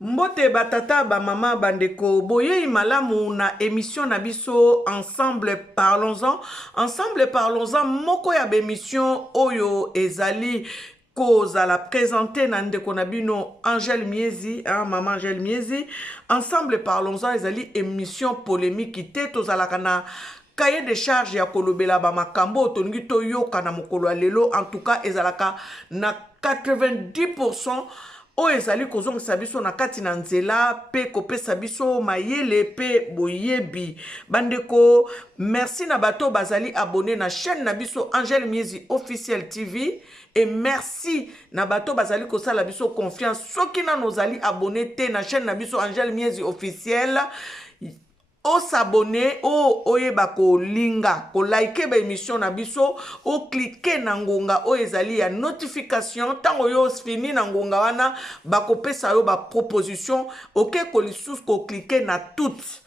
Mbote batata ba mama bandeko boye malamu na émission na biso ensemble parlons-en moko ya émission oyo ezali kozala présenté na ndeko na bino Angèle Miezi maman Angèle Miezi. Ensemble parlons-en ezali émission polémique te tozalaka na cahier de charge ya kolobela ba makambo tolingi toyoka na mokolo ya lelo. En tout cas ezalaka na 90% oyo ezali kozongisa biso na kati na nzela pe kopesa biso mayele pe boyebi. Bandeko, merci na bato bazali abonné na chaîne na biso Angèle Miezi officiel TV, et merci na bato bazali kosala biso confiance soki na nozali abonné te na chaîne na biso Angèle Miezi officiel. O s'abonner, oyeba ko linga, ko like ba émission na biso, o cliquer na ngonga o ezali ya notification. Tango yo fini na ngonga wana, bako pesa yo ba proposition, ok ko lisusu ko cliquer na toutes.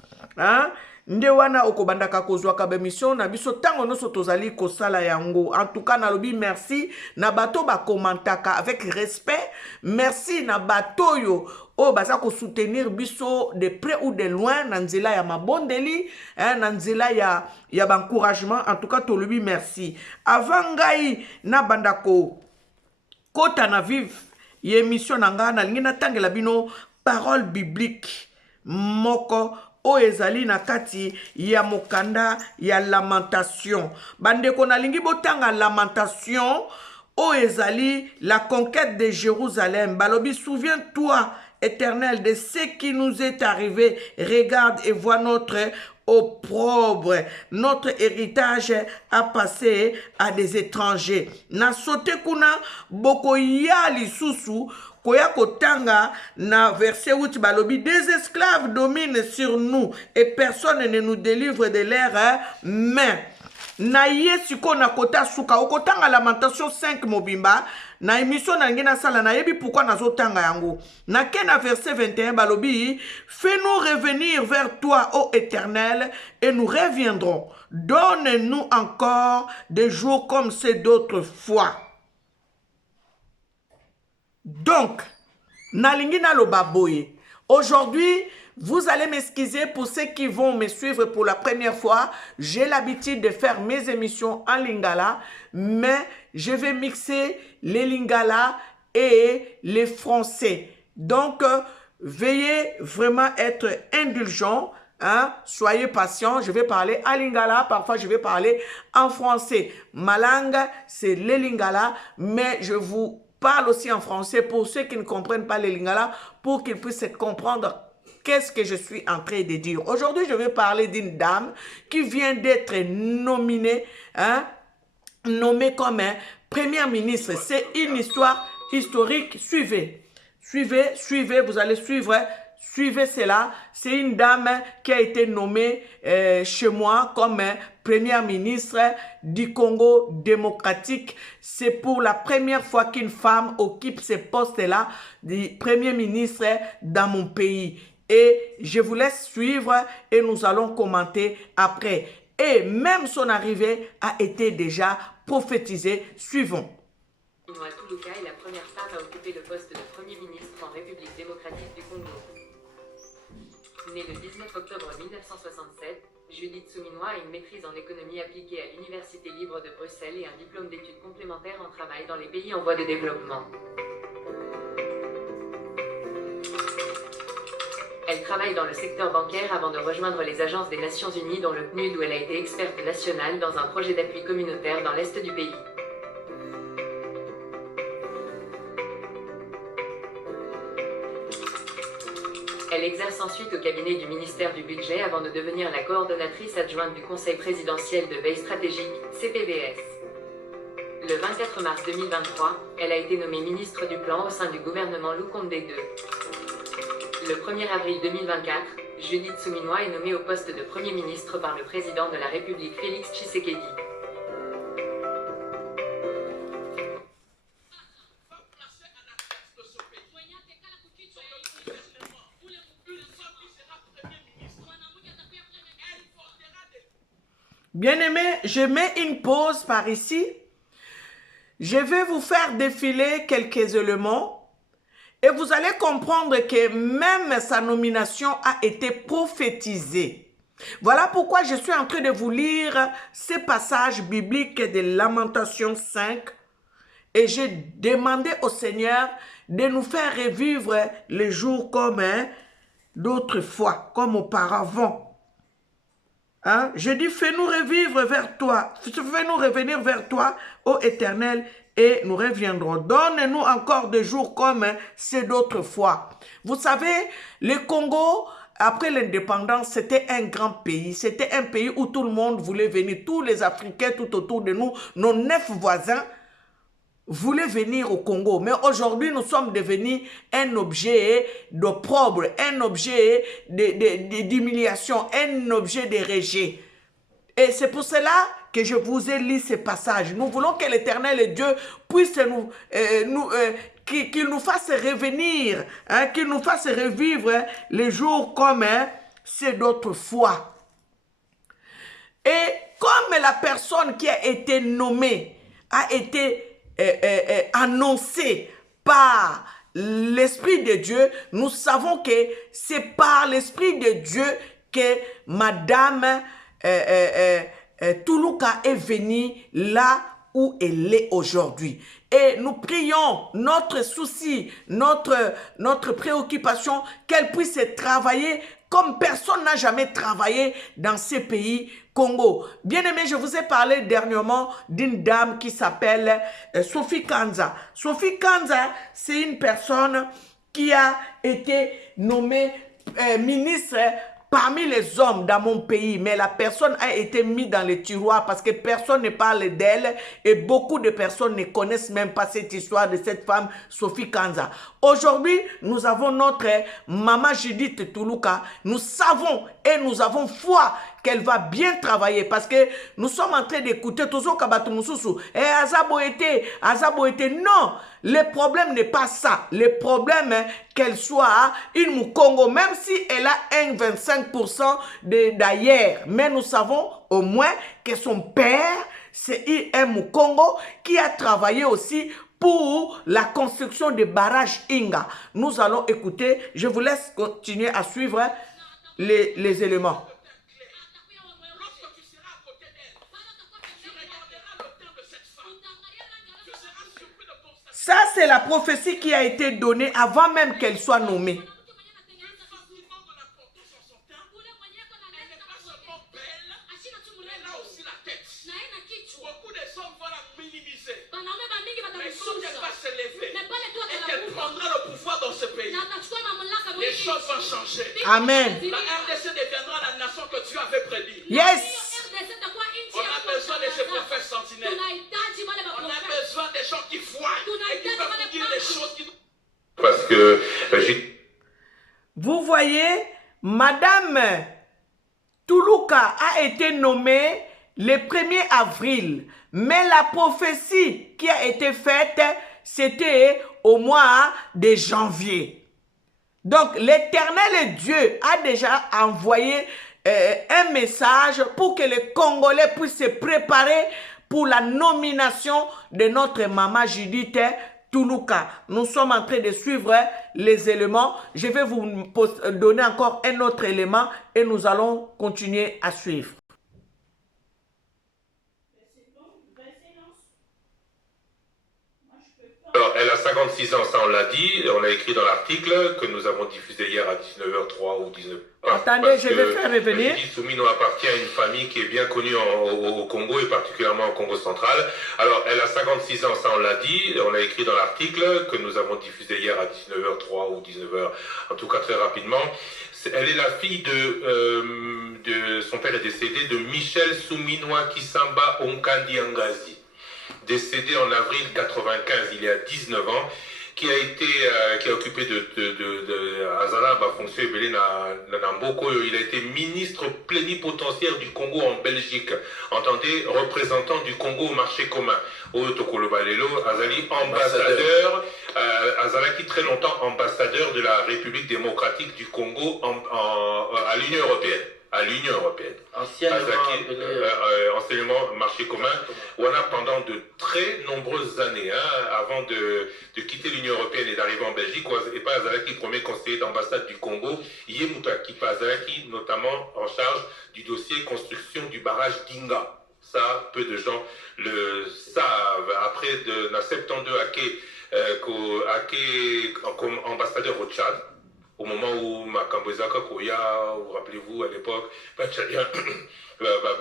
Nde wana okobandaka kozwa ka ba émission na biso tango noso tozali kosala yango. En tout cas nalobi merci na bato ba commentaka avec respect. Merci na bato yo o baza ko soutenir biso de près ou de loin na nzela ya mabondeli, na nzela ya ba encouragement. En tout cas tolobi merci. Avant ngai na bandako kota na vive ye émission na nga na lingi na tangela bino parole biblique moko o ezali na kati ya mokanda ya lamentation. Bandeko na lingi botanga lamentation o ezali la conquête de Jérusalem. Balobi, souviens-toi Éternel de ce qui nous est arrivé, regarde et vois notre opprobre, notre héritage a passé à des étrangers. Na sote kuna boko ya lisusu koya kotanga na verset 8 balobi, des esclaves dominent sur nous et personne ne nous délivre de leurs mains. Na yesu ko na kota suka okotanga lamentation 5 mobimba na émission na ngena sala na yebi pourquoi nazotanga yango na kena verset 21 balobi, fais-nous revenir vers toi ô Éternel et nous reviendrons, donne-nous encore des jours comme ceux d'autres fois. Donc na lingina lo baboye aujourd'hui. Vous allez m'excuser pour ceux qui vont me suivre pour la première fois. J'ai l'habitude de faire mes émissions en lingala, mais je vais mixer les lingala et les français. Donc, veuillez vraiment être indulgents. Soyez patients. Je vais parler en lingala, parfois je vais parler en français. Ma langue, c'est les lingala, mais je vous parle aussi en français pour ceux qui ne comprennent pas les lingala, pour qu'ils puissent comprendre qu'est-ce que je suis en train de dire. Aujourd'hui, je vais parler d'une dame qui vient d'être nommée, nommée comme première ministre. C'est une histoire historique. Suivez, vous allez suivre. Suivez cela. C'est une dame qui a été nommée chez moi comme première ministre du Congo démocratique. C'est pour la première fois qu'une femme occupe ce poste-là de premier ministre dans mon pays. Et je vous laisse suivre et nous allons commenter après. Et même son arrivée a été déjà prophétisée. Suivons. Noa Tuluka est la première femme à occuper le poste de Premier ministre en République démocratique du Congo. Née le 19 octobre 1967, Judith Suminwa a une maîtrise en économie appliquée à l'Université libre de Bruxelles et un diplôme d'études complémentaires en travail dans les pays en voie de développement. Elle travaille dans le secteur bancaire avant de rejoindre les agences des Nations Unies dans le PNUD où elle a été experte nationale dans un projet d'appui communautaire dans l'est du pays. Elle exerce ensuite au cabinet du ministère du Budget avant de devenir la coordonnatrice adjointe du Conseil présidentiel de veille stratégique, CPVS. Le 24 mars 2023, elle a été nommée ministre du Plan au sein du gouvernement Lukonde II. Le 1er avril 2024, Judith Suminwa est nommée au poste de Premier ministre par le président de la République Félix Tshisekedi. Bien-aimés, je mets une pause par ici. Je vais vous faire défiler quelques éléments Et vous allez comprendre que même sa nomination a été prophétisée. Voilà pourquoi je suis en train de vous lire ces passages bibliques de Lamentations 5. Et j'ai demandé au Seigneur de nous faire revivre les jours comme d'autres fois, comme auparavant. Hein? Je dis, fais-nous revivre vers toi, fais-nous revenir vers toi, ô Éternel, et nous reviendrons. Donne-nous encore des jours comme c'est d'autres fois. Vous savez, le Congo, après l'indépendance, c'était un grand pays. C'était un pays où tout le monde voulait venir. Tous les Africains tout autour de nous, nos 9 voisins, voulaient venir au Congo. Mais aujourd'hui, nous sommes devenus un objet d'opprobre, un objet d'humiliation, un objet de rejet. Et c'est pour cela que je vous ai lu ces passages. Nous voulons que l'Éternel Dieu puisse qu'il nous fasse revenir, hein, qu'il nous fasse revivre les jours comme c'est d'autres fois. Et comme la personne qui a été nommée a été annoncée par l'Esprit de Dieu, nous savons que c'est par l'Esprit de Dieu que Madame Toulouka est venue là où elle est aujourd'hui. Et nous prions notre souci, notre préoccupation, qu'elle puisse travailler comme personne n'a jamais travaillé dans ces pays Congo. Bien-aimé, je vous ai parlé dernièrement d'une dame qui s'appelle Sophie Kanza. Sophie Kanza, c'est une personne qui a été nommée ministre parmi les hommes dans mon pays, mais la personne a été mise dans les tiroirs parce que personne ne parle d'elle et beaucoup de personnes ne connaissent même pas cette histoire de cette femme, Sophie Kanza. Aujourd'hui, nous avons notre maman Judith Toulouka. Nous savons et nous avons foi qu'elle va bien travailler parce que nous sommes en train d'écouter toujours Kabatu Moussousou. Et Azabo était, non. Le problème n'est pas ça. Le problème est qu'elle soit une Moukongo, même si elle a un 25% d'ailleurs. Mais nous savons au moins que son père, c'est un Moukongo qui a travaillé aussi pour la construction des barrages Inga. Nous allons écouter. Je vous laisse continuer à suivre les éléments. Ça, c'est la prophétie qui a été donnée avant même qu'elle soit nommée. Les choses vont changer. Amen. La RDC deviendra la nation que Dieu avait prédit. Yes. On a besoin de ces prophètes sentinelles. On a besoin des gens qui voient et qui peuvent nous dire les choses qui nous... Parce que vous voyez, Madame Toulouka a été nommée le 1er avril. Mais la prophétie qui a été faite, c'était au mois de janvier. Donc, l'Éternel Dieu a déjà envoyé un message pour que les Congolais puissent se préparer pour la nomination de notre maman Judith Toulouka. Nous sommes en train de suivre les éléments. Je vais vous donner encore un autre élément et nous allons continuer à suivre. alors, elle a 56 ans, ça on l'a dit, on l'a écrit dans l'article que nous avons diffusé hier à 19h03 ou 19h. Attendez, je vais faire revenir. Judith Soumino appartient à une famille qui est bien connue au Congo et particulièrement au Congo central. Alors, elle a 56 ans, ça on l'a dit, on l'a écrit dans l'article que nous avons diffusé hier à 19h03 ou 19h, en tout cas très rapidement. Elle est la fille de son père est décédé, de Michel Souminoa Kisamba Onkandi Angazi, décédé en avril 95, il y a 19 ans, qui a occupé Azala fonction il a été ministre plénipotentiaire du Congo en Belgique, entendez, représentant du Congo au marché commun. Azali, ambassadeur, Azala qui très longtemps ambassadeur de la République démocratique du Congo à l'Union européenne. à l'Union européenne. Anciennement enseignement marché commun. On a pendant de très nombreuses années, avant de quitter l'Union européenne et d'arriver en Belgique, et pas Azalaki, premier conseiller d'ambassade du Congo, Yemutaki Azalaki, notamment en charge du dossier construction du barrage d'Inga. Ça, peu de gens le savent. Après, de 72 comme ambassadeur au Tchad, au moment où Makambozaka Koya, vous rappelez-vous à l'époque,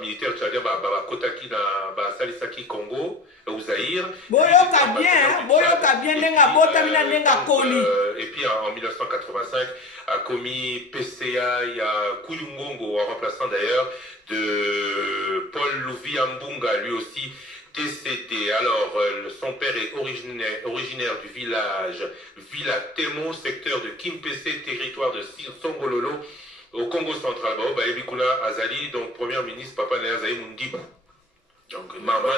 militaire tchadien, Kotaki, Salisaki Congo, au Zaïre. Boyoka bien, nenga bota mina nenga koli. Et puis en 1985, a commis PCA, il y a Kuyungongo, en remplaçant d'ailleurs de Paul Louvi Ambunga, lui aussi décédé. Alors, son père est originaire du village Villa Temo, secteur de Kimpese, territoire de Songololo, au Congo central. Ebikuna Azali, donc premier ministre, Papa Naya Zaï Mundiba. Donc, Maman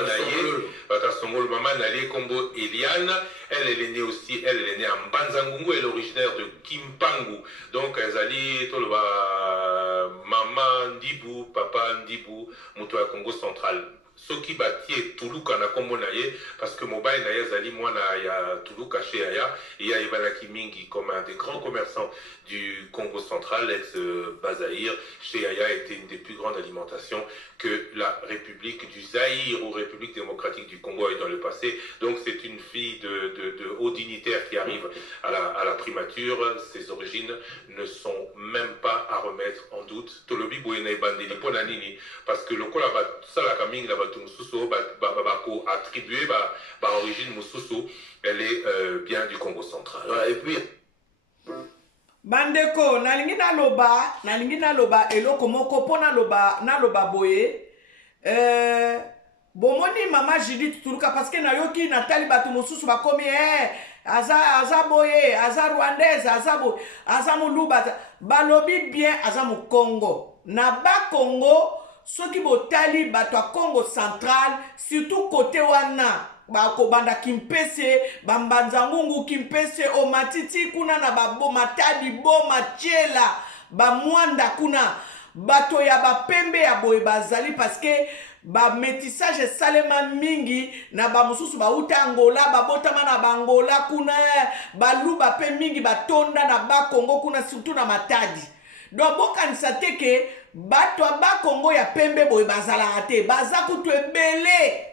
Naye Kombo Eliane, elle est née aussi, elle est née à Mbanzangungu, elle est originaire de Kimpangu. Donc, Azali, Tolba, Maman Ndibou, Papa Ndibou, Moutoua Congo central. Soki Batie Toulouka na Kombo Naye, parce que Mobile Naye Zali, moi, il y a Toulouka chez Aya, et il y a Ibanaki Mingi, comme un des grands commerçants du Congo central, ex-Bazaïr. Chez Aya était une des plus grandes alimentations que la République du Zaïre ou République démocratique du Congo a eu dans le passé. Donc c'est une fille de haut dignitaire qui arrive à la primature. Ses origines ne sont même pas à remettre en doute. Tolobi Boyene Bandeli Ponanini, parce que le Kola Salakaming la Batumususo attribué origine Mususu, elle est bien du Congo central. Et puis Bandeko, nalingi na loba eloko moko po na loba boye. Bomoni mama Judith Toulouka parce que na yoki Nathalie batu mosusu bakomi aza boye, aza rwandaise, aza muluba, balobi bien aza mu Congo. Na ba Congo, soki botali bato a Congo central, surtout côté wana. Banda Kimpese, Bambanzangungu Kimpese, Omatiti kuna na babo matadi boma chela, Bamwanda kuna, bato ya bapembe ya boye bazali parce que ba métissage salema mingi na ba mususu ba uta Angola, babotama na Bangola kuna, baluba pe mingi batonda na ba Congo kuna surtout na matadi. Donc bokanisa te ke bato ba Congo ya pembe boye bazala te, baza kutu ebele.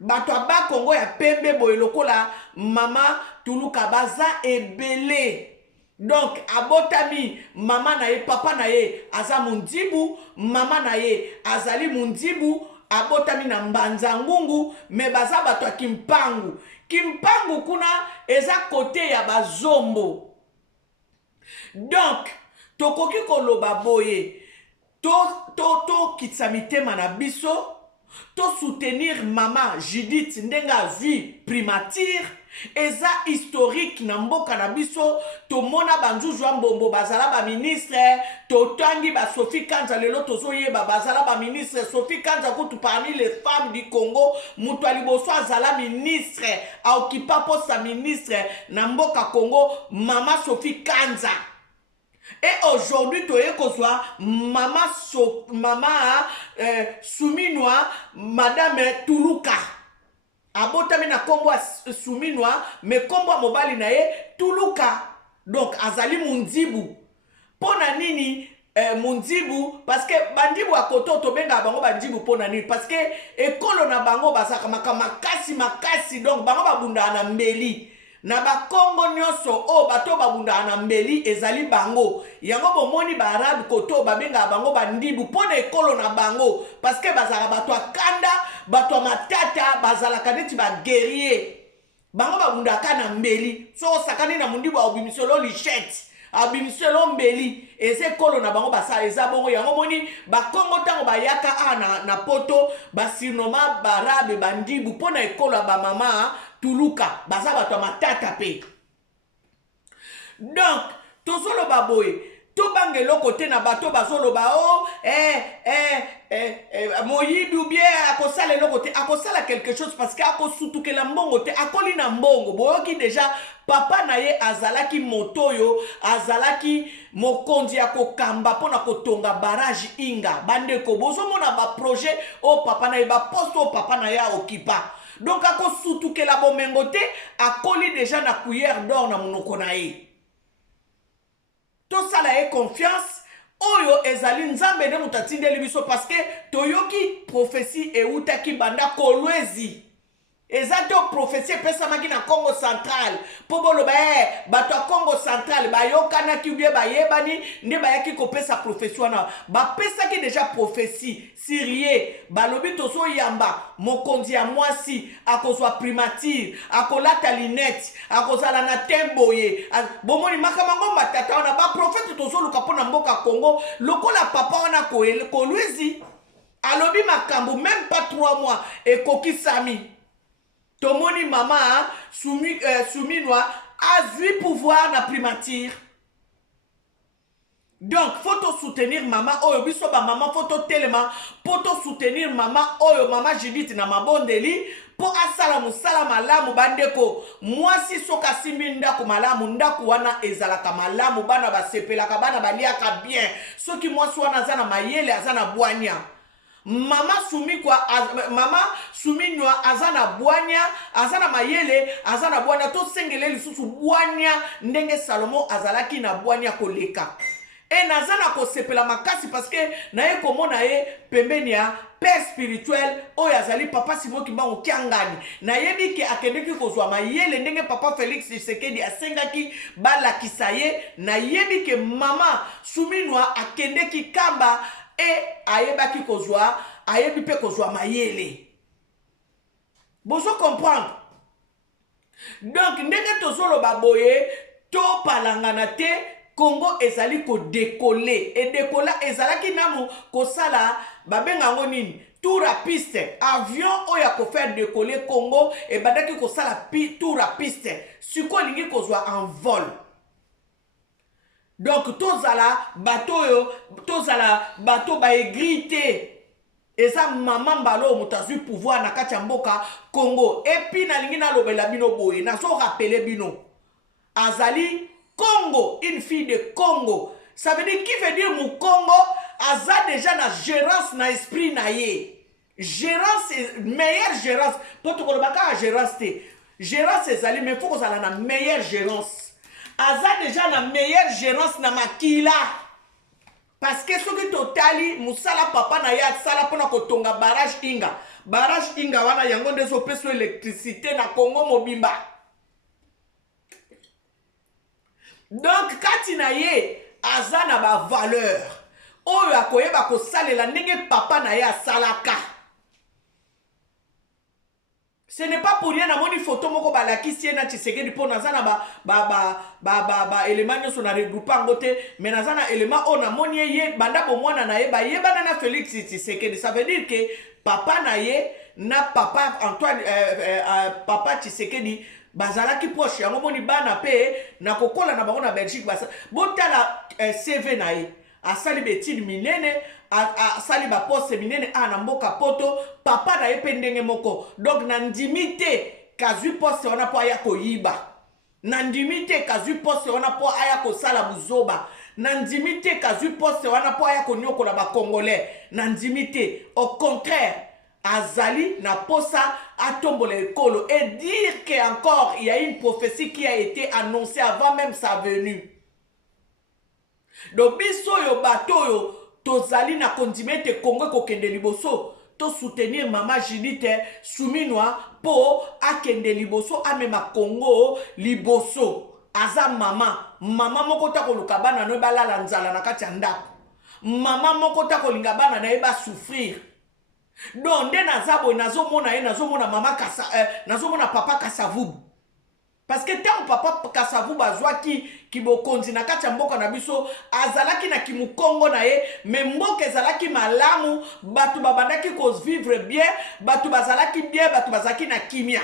Bato ba Congo ya pembe boye lokola mama Toulouka baza ebele. Donc abotami mama na ye papa na ye aza mundibu, mama na ye azali mundibu, abotami na Mbanzangungu, me baza bato Kimpangu. Kimpangu kuna eza kote ya bazombo. Donc tokoki koloba boye to kitsamite manabiso, to soutenir maman Judith ndenga vie primature, eza historique na mboka na biso. To mona banjuju mbombo bazala ba ministre, to tangi ba Sophie Kanza lelo tozoyeba bazala ba ministre. Sophie Kanza kutu parmi les femmes du Congo, mutu aliboso azala ministre, a occupa poste sa ministre na mboka Congo, maman Sophie Kanza. Et aujourd'hui, tu es maman Souminwa, madame Toulouka. Abotami na kombo Souminwa, mais kombo mobali na ye Toulouka. Donc azali mundibu. Pona nini mundibu, parce que bandibu akoto to benga bango bandibu pona nini, parce que ekolo na bango basaka makasi, donc bango babunda na mbeli. Na ba Congo nyoso o bato babunda na mbeli ezali bango. Yango bomoni ba arabe koto babenga bango bandibu pona ekolo na bango, parce que bazala bato akanda, bato matata, bazala kaneti ba guerrier. Bango babunda kana mbeli. So sakani na mundibu obimisolo lichette, abimisolo mbeli, eze ekolo na bango basa eza bongo. Yango moni ba Congo tango bayaka na poto basinoma barabe bandibu pona ekolo ba mama Toulouka, baza bato matata pe. Donc, tozolo baboye, to bangelo côté na bato bazolo ba o moyibi ou bien akosala eloko te akosala quelque chose parce que akosutukela mbongo te akoli na mbongo boyoki déjà papa na ye azalaki motoyo azalaki mokonzi ya kokamba mpona kotonga barrage inga bandeko bozomona baprojet o papa na ye baposte o papa na ye aokipa donc akosutukela bomengo te akoli déjà na cuillère d'or na monoko na ye tosala ye confiance oyo ezali nzambe nde moto atindeli biso parce que toyoki prophétie eutaki banda kolwezi eza te prophétie epesamaki na Congo central mpo boloba bato ya Congo central bayokanaki ubie bayebani nde bayaki kopesa prophétie wana bapesaki deja prophétie sirie balobi tozoyamba mokonzi ya mwasi akozwa primature akolata linete akozala na temboye bomoni makamango matata wana baprofete tozoluka mpo na mboka Congo lokola papa wana kolwezi alobi makambo même pas 3 mois ekokisami tomoni mama souminwa azui pouvoir na primature donc faut to soutenir mama oyo biso ba mama faut to telema pour to soutenir mama oyo mama Judith na mabondeli po asala musala malamu bandeko mwasi soka simbi ndako malamu ndako wana ezalaka malamu bana basepelaka bana baliaka bien soki mwasi wana azana mayele azana bwanya mama sumi kwa mama suminwa azana bwanya azana mayele azana bwanya to sengele lisusu bwanya ndenge Salomo azalaki na bwanya koleka nazana ko sepela makasi parce que na ye komona ye pembeni ya père spirituel oyo azali papa Simon Kimbangu Kiangani na yebi ke akendeki kozwa mayele ndenge papa Félix Tshisekedi asengaki balakisa ye na yebi ke mama suminwa akendeki kamba ayebaki kozwa ayebi pe kozwa mayele bozo comprendre donc ndenge tozoloba boye to palangana te Congo ezali ko décoller et décoller ezalaki namu kosala babenga ngo nini tour à piste avion oya ko faire décoller Congo et badaki kosala tour à piste siko lingi kozwa en vol. Donc tozala bateau ba égrité eza maman mbalo mutazu pouvoir na kati ya mboka Congo et puis na lingi na lobela bino boye na so rappeler bino azali Congo, une fille de Congo. Ça veut dire, qui veut dire mon Congo, aza déjà na gérance na esprit na ye. Gérance, meilleure gérance. Pour tout le monde, gérance te. Gérance ezali, mais il faut que ça na meilleure gérance. Aza déjà na meilleure gérance na makila. Parce que ce qui totali, musala papa na ya sala pona kotonga barrage inga. Barrage inga wana yango ndezo peso électricité na Congo mobimba. Donc katina ye azana ba valeur oyo akoyeba kosalela ndenge papa na ye asalaka. Ce n'est pas pour rien na moni photo moko balakisi na Tshisekedi po nazana ba élément nyoso na regrouper ngote mais nazana élément on a moni ye banda bo mwana na ye ba yebana na Félix Tshisekedi. Ça veut dire que papa na ye na papa Antoine papa Tshisekedi bazalaki proche yango moni bana pe na kokola na bango na Belgique basa botala CV na ye asali betini minene asali ba poste minene na mboka poto papa na ye pe ndenge moko donc na ndimite kazui poste wana po aya koyiba na ndimite kazui poste wana po aya kosala buzoba na ndimite kazui poste wana po aya konyokola ba congolais na ndimite au contraire azali na posa atombola ekolo et dire que encore il y a une prophétie qui a été annoncée avant même sa venue. Donc biso yo bato yo tozali na kondimete Congo kokende liboso to soutenir mama Judith Suminwa po akende liboso amema Congo liboso aza mama moko ta koluka bana no balala nzala na kati ya ndako mama moko ta kolinga bana na eba souffrir. Donc nde nazabo nazomona ye nazomona mama kasa nazomona papa Kasavubu parce que tant papa Kasavubu azwaki kibokonzi na kati ya mboka na biso azalaki na kimukongo na ye mais mboka ezalaki malamu batu babandaki ko vivre bien batu bazalaki bien batu bazalaki na kimia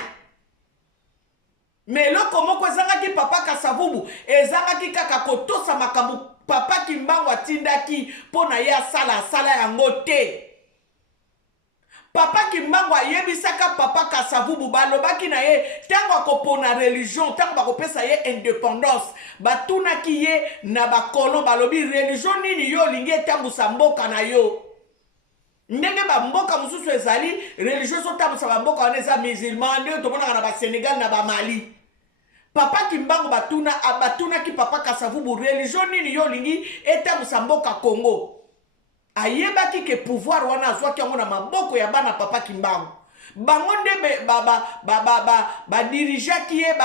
mais loko moko ezangaki papa Kasavubu ezangaki kaka kotosa makambo papa Kimbangu atindaki pona ya sala yango te. Papa Kimbangu ayebisaka papa Kasavubu balobaki na ye tango akopona religion tango bakopesa ye indépendance batunaki ye na bakolo balobi religion nini yo lingi etambusa mboka na yo. Ndenge ba mboka mususu ezali religion so tambusa ba mboka wana eza musulman nde tomonaka na ba Sénégal na ba Mali. Papa Kimbangu batunaki papa Kasavubu religion nini yo lingi etambusa mboka Congo. Ayebaki ke pouvoir wana azwaki yango na maboko ya bana papa Kimbangu. Bango nde dirigeaki ye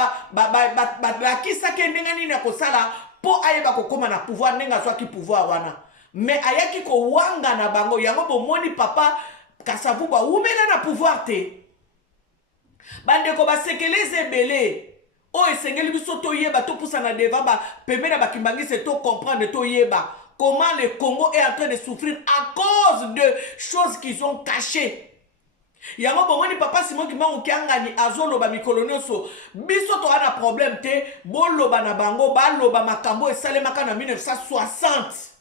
lakisaki ndenge nini ya kosala po ayeba kokoma na pouvoir ndenge azwaki pouvoir wana. Mais ayaki kowanga na bango yango bomoni papa Kasavubu awumela na pouvoir te. Bandeko basekeleze ebele o esengeli biso toyeba topusa na deva pembe na bakimbangise to comprendre toyeba comment le Congo est en train de souffrir à cause de choses qu'ils ont cachées. Yango bomoni papa Simon Kimbangu kiangani azoloba mikolo nyonso biso to ana problème te boloba na bango baloba makambo esalemaka na 1960.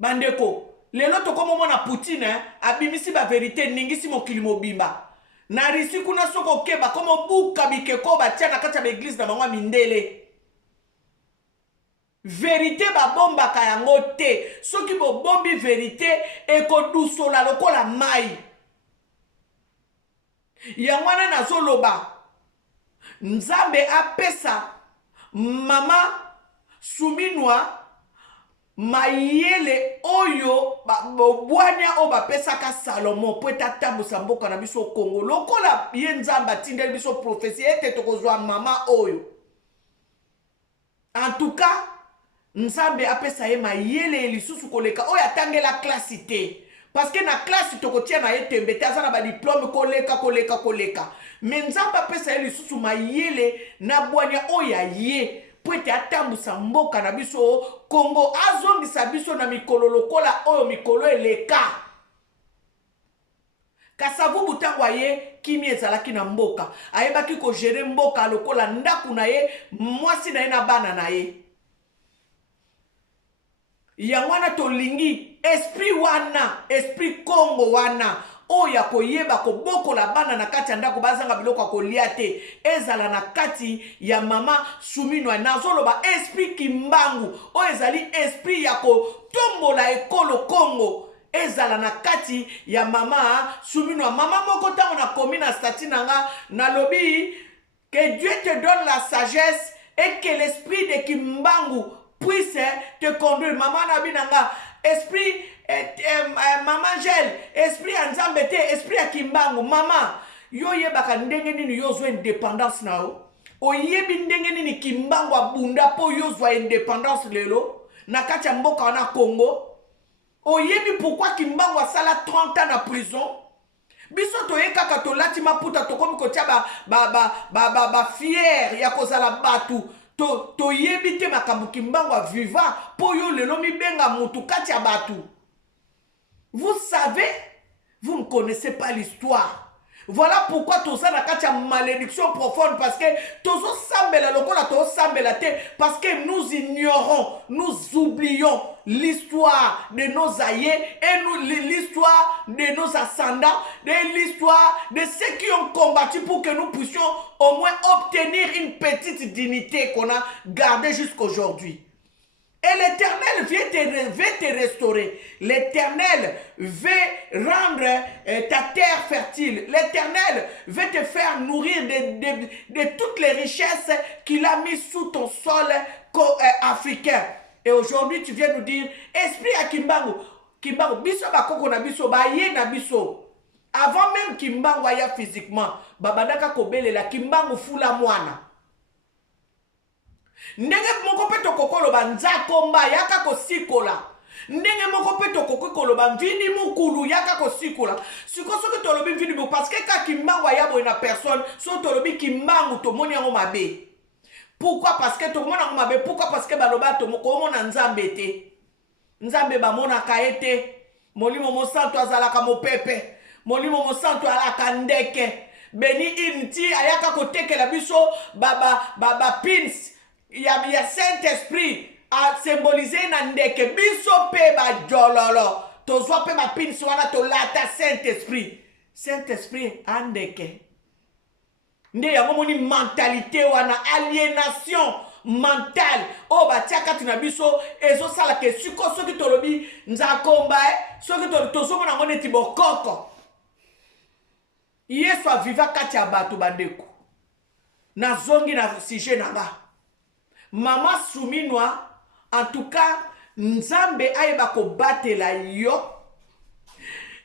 Bandeko lelo tokomo mona Poutine abimisi ba vérité ningisi mokili mobimba. Na risi kuna soko keba komo buka bikeko batia na kati ya église na bango mindele. Vérité babombaka yango te. Soki bombi vérité ekodusola lokola mai. Yangwana nazoloba Nzambe apesa mama Suminwa mayele oyo bobwania o bapesaka Salomo po etatambusa mboka na biso Congo lokola ye Nzambe atindeli biso prophétie ete tokozwa mama oyo. En tout cas Nzambe apesa ye mayele lisusu koleka oyo atangela classe te parce que na classe tokotia na ye tembe te aza na ba diplôme koleka mais Nzambe apesa ye lisusu mayele na bwania oyo ye po ete atambusa mboka na biso Congo azongisa biso na mikolo lokola oyo mikolo eleka. Kasavubu tango ye kimi ezalaki na mboka ayebaki ko gérer mboka lokola ndaku na ye mwasi na ye na bana na ye. Yangwana tolingi esprit wana esprit Congo wana oya koyeba kobokola bana na kati ya ndako bazanga biloko kolia te ezala na kati ya mama Suminwa nazoloba esprit Kimbangu o ezali esprit ya kotombola ekolo Congo ezala na kati ya mama Suminwa. Mama moko tango na komi na stati nanga na lobi que Dieu te donne la sagesse et que l'esprit de Kimbangu puisse te conduire. Maman nabinanga esprit maman gel esprit Nzambe te esprit ya Kimbangu. Mama yo yebaka ndenge nini yozwa indépendance nao oyebi ndenge nini Kimbangu abunda po yozwa indépendance lelo na kati ya mboka wana Congo. Oyebi pourquoi Kimbangu asala 30 ans na prison. Biso toye kaka tolati maputa tokomi kotia ba fier ya kozala batu to yebi te makambo Kimbangu viva po yo lelo mibenga mutu kati ya batu. Vous savez, vous ne connaissez pas l'histoire. Voilà pourquoi tout ça n'a qu'à malédiction profonde parce que tout ça sambela lokola to sambela te parce que nous ignorons, nous oublions l'histoire de nos aïeux et l'histoire de nos ascendants, de l'histoire de ceux qui ont combattu pour que nous puissions au moins obtenir une petite dignité qu'on a gardée jusqu'aujourd'hui. Et l'Éternel veut te restaurer. L'Éternel veut rendre ta terre fertile. L'Éternel veut te faire nourrir de toutes les richesses qu'il a mis sous ton sol africain. Et aujourd'hui, tu viens nous dire, esprit à Kimbangu, biso bakoko na biso, baye na biso. Avant même Kimbangu aya physiquement, babadaka kobele la Kimbangu fula mwana. Ndenge moko pe tokokoloba nzakomba yaka kosikola. Ndenge moko pe tokokoloba mvini mukulu yaka kosikola. Siko soki tolobi mvini mukulu parce que ka Kimbangu ayabo ina personne, so tolobi Kimbangu tomoni yango mabe. Pourquoi? Parce que tomoni yango mabe. Pourquoi? Parce que baloba tomoko mona Nzambe te. Nzambe ba mona kaete. Molimo mosanto azalaka mopepe. Molimo mosanto alaka ndeke. Beni inti ayaka kotekela biso baba pins. Il y a Saint-Esprit a symboliser na ndeke biso pe ba jololo tozwa pe ba pinsi wana tolata Saint-Esprit andeke nde yango moni mentalité wana aliénation mentale o batiaka tina biso ezosala ke siko soki tolobi nzakomba soki tozomona ngo neti bokoko Yesu aviva kati ya bato bandeko nazongi na sujet nanga mama Suminwa en tout cas nzambe ayeba kobatela yo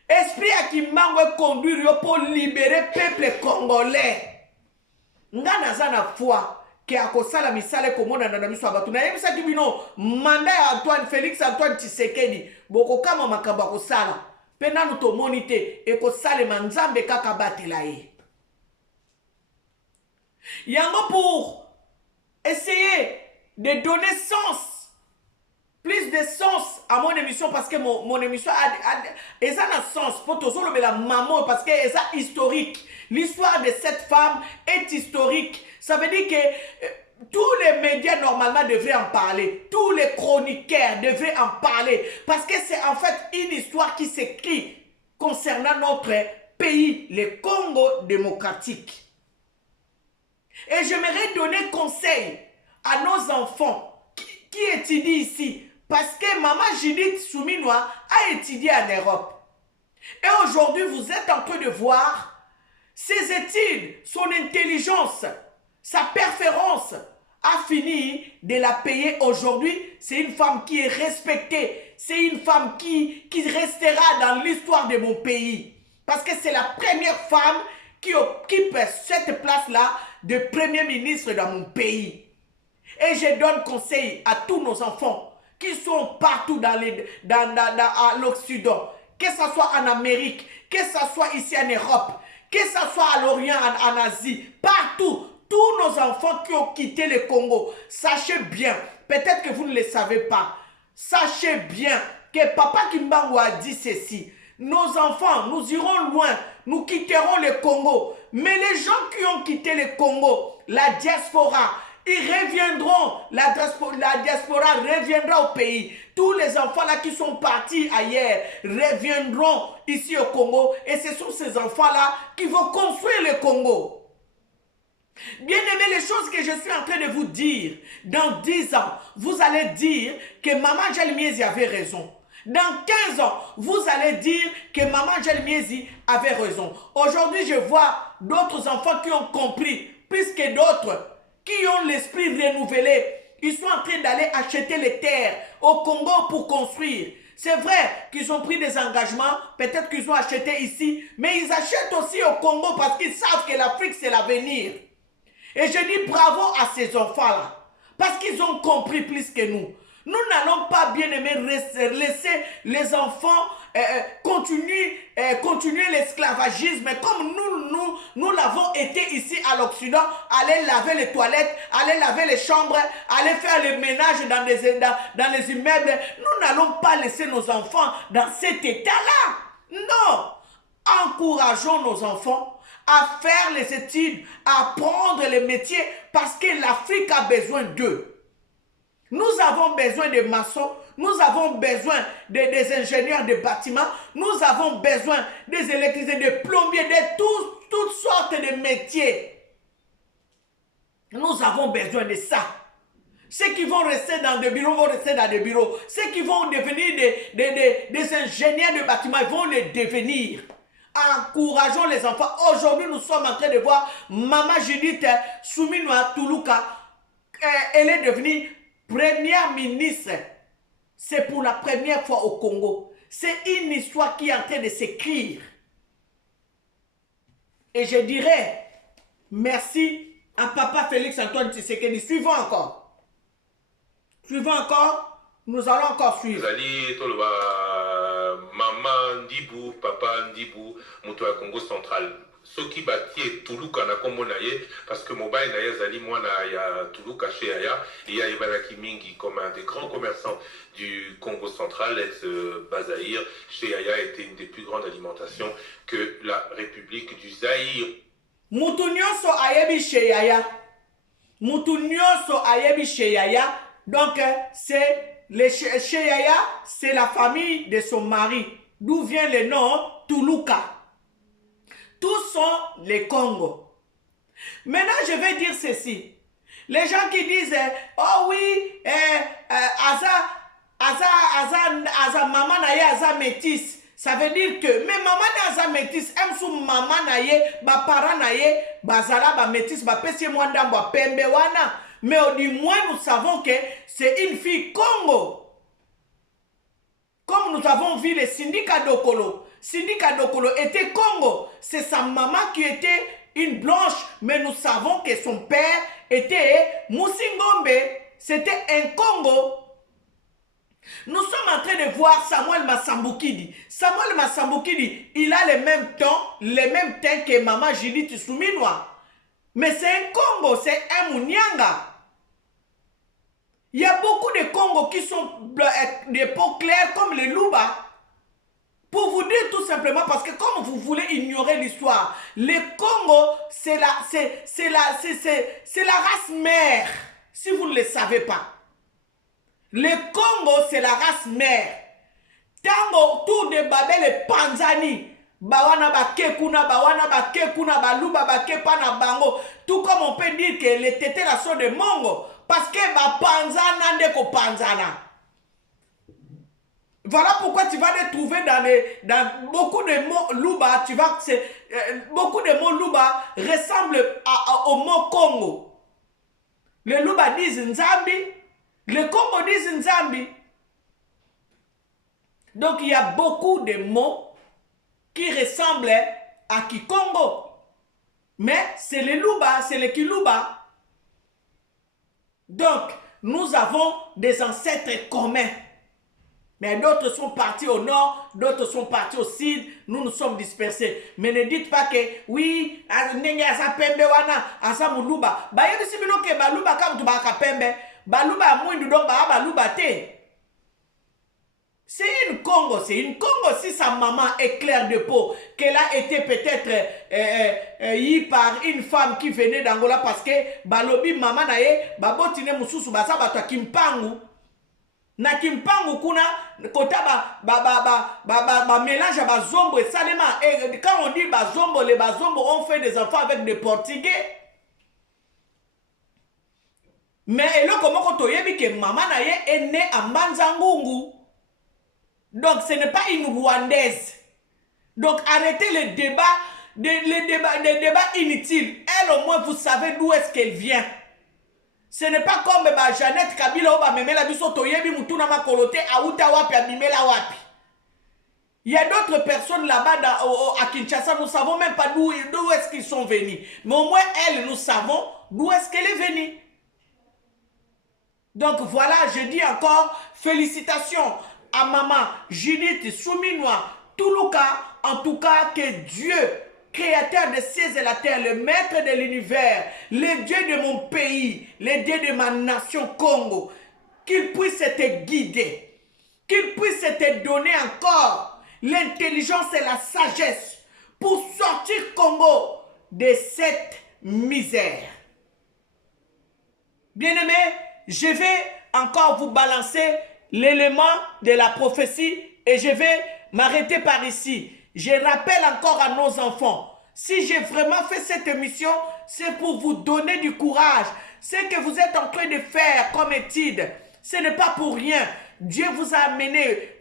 esprit akimbango conduire yo pour libérer peuple congolais nga naza na foi ke akosala misala komona na miso abatu na yebisaki bino manda ya Félix Antoine Tshisekedi bokokama makambo akosala pe nanu tomoni te ekosalema nzambe kaka batela ye yango pour essayer de donner sens, plus de sens à mon émission parce que mon émission a sens pour tout le la maman parce que c'est historique. L'histoire de cette femme est historique. Ça veut dire que tous les médias normalement devraient en parler. Tous les chroniqueurs devraient en parler parce que c'est en fait une histoire qui s'écrit concernant notre pays, le Congo démocratique. Et j'aimerais donner conseil à nos enfants qui étudient ici. Parce que Maman Judith Suminwa a étudié en Europe. Et aujourd'hui, vous êtes en train de voir ses études, son intelligence, sa performance a fini de la payer aujourd'hui. C'est une femme qui est respectée. C'est une femme qui restera dans l'histoire de mon pays. Parce que c'est la première femme qui occupe cette place-là de Premier ministre dans mon pays. Et je donne conseil à tous nos enfants qui sont partout dans l'Occident, que ce soit en Amérique, que ce soit ici en Europe, que ce soit à l'Orient, en Asie, partout, tous nos enfants qui ont quitté le Congo, sachez bien, peut-être que vous ne le savez pas, sachez bien que Papa Kimbangu a dit ceci. Nos enfants, nous irons loin, nous quitterons le Congo. Mais les gens qui ont quitté le Congo, la diaspora, ils reviendront, la diaspora reviendra au pays. Tous les enfants là qui sont partis ailleurs reviendront ici au Congo. Et ce sont ces enfants-là qui vont construire le Congo. Bien aimé, les choses que je suis en train de vous dire, dans 10 ans, vous allez dire que Maman Jalmiezi avait raison. Dans 15 ans, vous allez dire que Maman Jalmiezi avait raison. Aujourd'hui, je vois d'autres enfants qui ont compris, plus que d'autres, qui ont l'esprit renouvelé. Ils sont en train d'aller acheter les terres au Congo pour construire. C'est vrai qu'ils ont pris des engagements, peut-être qu'ils ont acheté ici, mais ils achètent aussi au Congo parce qu'ils savent que l'Afrique, c'est l'avenir. Et je dis bravo à ces enfants-là, parce qu'ils ont compris plus que nous. Nous n'allons pas, bien aimer, laisser les enfants continuer l'esclavagisme comme nous l'avons été ici à l'Occident, aller laver les toilettes, aller laver les chambres, aller faire le ménage dans les immeubles. Nous n'allons pas laisser nos enfants dans cet état-là. Non! Encourageons nos enfants à faire les études, à apprendre les métiers parce que l'Afrique a besoin d'eux. Nous avons besoin de maçons, nous avons besoin des ingénieurs de bâtiments, nous avons besoin des électriciens, des plombiers, de toutes sortes de métiers. Nous avons besoin de ça. Ceux qui vont rester dans des bureaux vont rester dans des bureaux. Ceux qui vont devenir des ingénieurs de bâtiments, ils vont les devenir. Encourageons les enfants. Aujourd'hui, nous sommes en train de voir Maman Judith Suminwa Tuluka. Elle est devenue première ministre. C'est pour la première fois au Congo. C'est une histoire qui est en train de s'écrire. Et je dirais merci à Papa Félix Antoine Tshisekedi. Suivons encore. Suivons encore. Nous allons encore suivre. Maman Ndibou, Papa Ndibou, Moutoua Congo central. Ce qui bâtit Toulouka na kombo na ye parce que mobile na yazali mwana ya Toulouka chez Aya il y a Ibanaki Mingi comme un des grands commerçants du Congo central ex Bazaïr chez Aya était une des plus grandes alimentations que la République du Zaïre. Mutu nyonso ayebi chez Aya. Mutu nyonso ayebi chez Aya Donc, chez Yaya, c'est la famille de son mari. D'où vient le nom Tuluka. Tous sont les Congo. Maintenant, je vais dire ceci. Les gens qui disent, oh oui, Aza maman naye Aza métis. Ça veut dire que, mais maman Aza métis, sous maman naye, ba parent naye, bazala ba métis, ba pesi mwanda ba pembe wana. Mais du moins, nous savons que c'est une fille Congo. Comme nous avons vu le syndicat Dokolo. Syndicat Dokolo était Congo. C'est sa maman qui était une blanche, mais nous savons que son père était Moussingombe. C'était un Congo. Nous sommes en train de voir Samuel Massambukidi. Samuel Massambukidi, il a le même temps que maman Judith Souminois. Mais c'est un Congo, c'est un Mounianga. Il y a beaucoup de Congos qui sont des peaux claires comme les Luba. Pour vous dire tout simplement, parce que comme vous voulez ignorer l'histoire, les Congos, c'est la race mère, si vous ne le savez pas. Les Congos, c'est la race mère. Tango, tout de Babel et Panzani, Bawana Bakekuna, Bawana Bakekuna, Baluba Bakepana Bango, tout comme on peut dire que les tétés là sont des Mongo, parce que Bapanzana ndeko Panzana. Voilà pourquoi tu vas les trouver dans beaucoup de mots Luba, beaucoup de mots Luba ressemblent au mot Congo. Les Luba disent Nzambi, les Congo disent Nzambi. Donc il y a beaucoup de mots qui ressemblent à Kikongo. Mais c'est les Luba, c'est les Kiluba. Donc nous avons des ancêtres communs. Mais d'autres sont partis au nord, d'autres sont partis au sud, nous sommes dispersés. Mais ne dites pas que, oui, Asa Pembe wana, Asa Muluba. Ba yebi si bino ke Baluba kam tu baka Pembe, Baluba mwindu donc Baluba te. C'est une Congo si sa maman est claire de peau, qu'elle a été peut-être yi par une femme qui venait d'Angola parce que Balobi maman nae, babotine mususu basa batwa Kimpangu. Na Kimpangu kuna kota ba mélange ba zombo et salema. Et quand on dit ba zombo, les bazombo ont fait des enfants avec des Portugais. Mais elo comment koto yebi que maman naye est née à Manzangungu. Donc ce n'est pas une Rwandaise. Donc arrêtez les débats inutiles. Elle au moins vous savez d'où est-ce qu'elle vient. Ce n'est pas comme Jeannette Kabila ou Memela Biso Toyebi Mutuna Makolote Aouta Wapi Abimela Wapi. Il y a d'autres personnes là-bas à Kinshasa, nous ne savons même pas d'où est-ce qu'ils sont venus. Mais au moins elle, nous savons d'où est-ce qu'elle est venue. Donc voilà, je dis encore félicitations à maman Judith Souminois Tuluka. En tout cas, que Dieu, créateur de cieux et la terre, le maître de l'univers, le Dieu de mon pays, le Dieu de ma nation Congo, qu'il puisse te guider, qu'il puisse te donner encore l'intelligence et la sagesse pour sortir Congo de cette misère. Bien-aimés, je vais encore vous balancer l'élément de la prophétie et je vais m'arrêter par ici. Je rappelle encore à nos enfants, si j'ai vraiment fait cette émission, c'est pour vous donner du courage. Ce que vous êtes en train de faire comme étude, ce n'est pas pour rien. Dieu vous a amené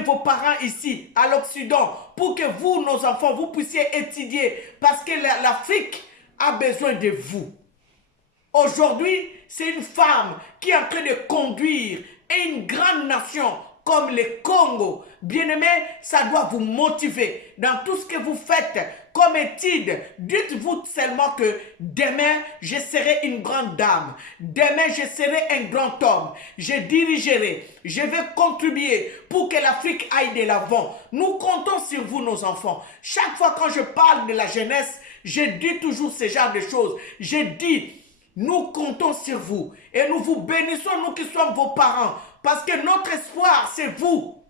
vos parents ici, à l'Occident, pour que vous, nos enfants, vous puissiez étudier. Parce que l'Afrique a besoin de vous. Aujourd'hui, c'est une femme qui est en train de conduire une grande nation comme le Congo. Bien-aimés, ça doit vous motiver dans tout ce que vous faites comme étude. Dites-vous seulement que demain, je serai une grande dame. Demain, je serai un grand homme. Je dirigerai. Je vais contribuer pour que l'Afrique aille de l'avant. Nous comptons sur vous, nos enfants. Chaque fois quand je parle de la jeunesse, je dis toujours ce genre de choses. Je dis, nous comptons sur vous. Et nous vous bénissons, nous qui sommes vos parents. Parce que notre espoir, c'est vous.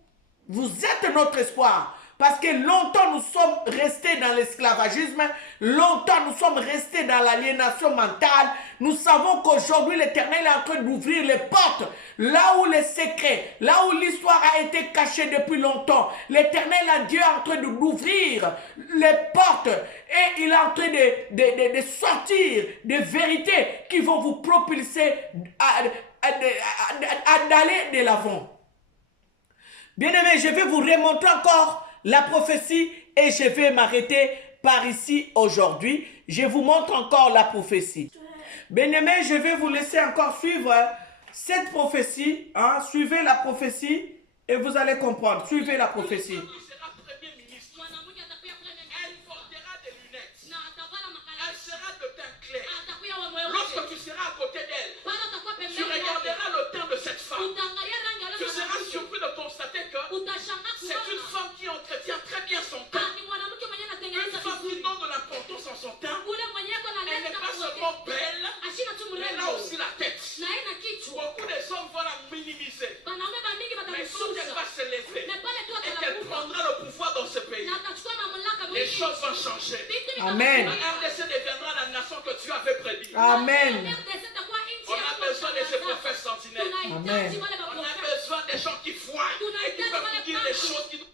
Vous êtes notre espoir. Parce que longtemps nous sommes restés dans l'esclavagisme, longtemps nous sommes restés dans l'aliénation mentale. Nous savons qu'aujourd'hui l'Éternel est en train d'ouvrir les portes, là où les secrets, là où l'histoire a été cachée depuis longtemps. L'Éternel, Dieu, est en train d'ouvrir les portes et il est en train de sortir des vérités qui vont vous propulser à d'aller de l'avant. Bien-aimés, je vais vous remontrer encore la prophétie et je vais m'arrêter par ici aujourd'hui. Je vous montre encore la prophétie. Bien-aimés, je vais vous laisser encore suivre cette prophétie. Hein? Suivez la prophétie et vous allez comprendre. Suivez la prophétie. Lorsque tu seras à côté d'elle, tu regarderas le teint de cette femme. Tu seras surpris de constater que c'est une femme qui entretient très bien son teint. Une femme qui donne de l'importance en son teint. Elle n'est pas seulement belle, mais elle a aussi la tête. Beaucoup de hommes vont la minimiser. Mais quand elle va se lever et qu'elle prendra le pouvoir dans ce pays, les choses vont changer. Amen. La RDC deviendra la nation que tu avais prédit. Amen. On a besoin de ces prophètes sentinelles. Amen. On a besoin des gens qui voient et qui peuvent nous dire les choses qui nous...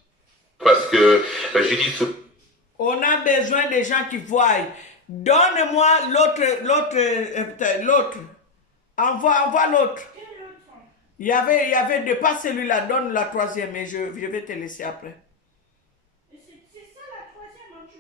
Parce que Judith... On a besoin des gens qui voient. Donne-moi l'autre. Envoie l'autre. Il y avait deux, pas celui-là. Donne la troisième, mais je vais te laisser après.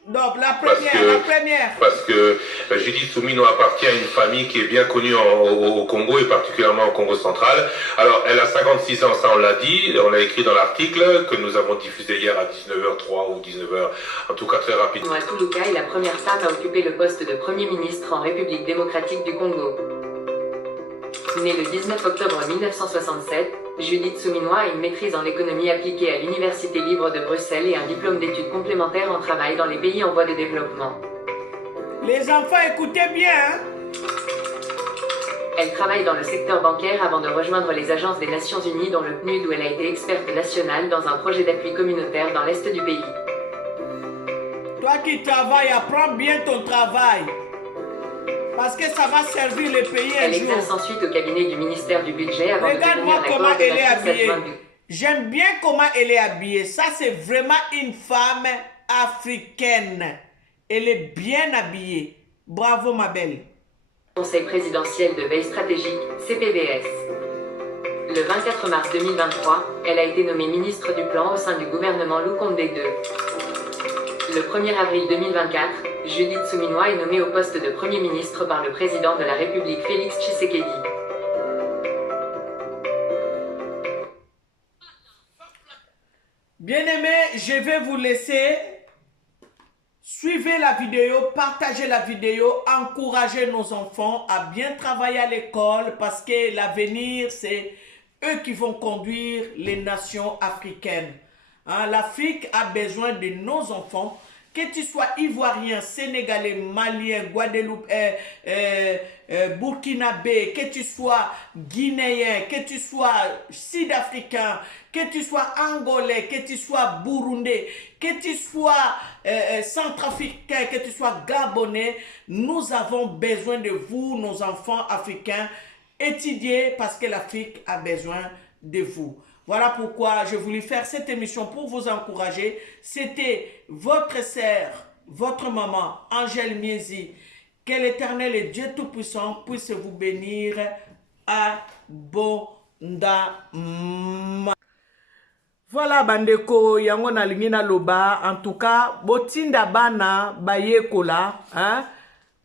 Donc, la première. Parce que Judith Soumino appartient à une famille qui est bien connue au Congo et particulièrement au Congo central. Alors, elle a 56 ans, ça on l'a dit, on l'a écrit dans l'article que nous avons diffusé hier à 19h03 ou 19h, en tout cas très rapidement. Tuluka est la première femme à occuper le poste de Premier ministre en République démocratique du Congo. Née le 19 octobre 1967, Judith Soumino a une maîtrise en économie appliquée à l'Université libre de Bruxelles et un diplôme d'études complémentaires en travail dans les pays en voie de développement. Les enfants, écoutez bien. Hein? Elle travaille dans le secteur bancaire avant de rejoindre les agences des Nations Unies dont le PNUD où elle a été experte nationale dans un projet d'appui communautaire dans l'est du pays. Toi qui travailles, apprends bien ton travail. Parce que ça va servir le pays un Elle jour. exerce ensuite au cabinet du ministère du Budget avant de devenir Regarde-moi la comment elle est coordonnatrice habillée. adjointe du... J'aime bien comment elle est habillée. Ça, c'est vraiment une femme africaine. Elle est bien habillée. Bravo, ma belle. Conseil présidentiel de veille stratégique, CPVS. Le 24 mars 2023, elle a été nommée ministre du Plan au sein du gouvernement Lukonde II. Le 1er avril 2024, Judith Soumino est nommée au poste de Premier ministre par le président de la République Félix Tshisekedi. Bien-aimés, je vais vous laisser. Suivez la vidéo, partagez la vidéo, encouragez nos enfants à bien travailler à l'école parce que l'avenir, c'est eux qui vont conduire les nations africaines. Hein, l'Afrique a besoin de nos enfants, que tu sois ivoirien, sénégalais, malien, Guadeloupe, burkinabé, que tu sois guinéen, que tu sois sud-africain, que tu sois angolais, que tu sois burundais, que tu sois centrafricain, que tu sois gabonais, nous avons besoin de vous, nos enfants africains, étudier parce que l'Afrique a besoin de vous. Voilà pourquoi je voulais faire cette émission pour vous encourager. C'était votre sœur, votre maman, Angèle Miezi. Que l'Éternel et Dieu Tout-Puissant puisse vous bénir abondamment. Voilà bandeko yango na lingina loba. En tout cas, botinda bana bayekola, hein?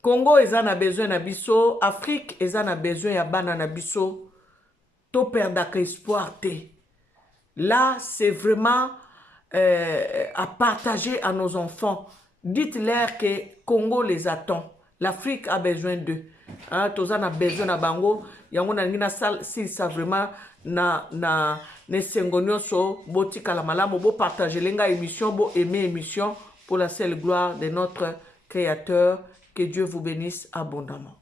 Congo ezana besoin na biso, Afrique ezana besoin ya bana na biso. To perdaka espoir te. Là, c'est vraiment à partager à nos enfants. Dites-leur que Congo les attend. L'Afrique a besoin d'eux. Hein, Tozan a besoin de Bango. Yango na ngina sal si ça vraiment na ne sengonyo so boti kala malamu bo partager lenga émission bo aimer émission pour la seule gloire de notre Créateur. Que Dieu vous bénisse abondamment.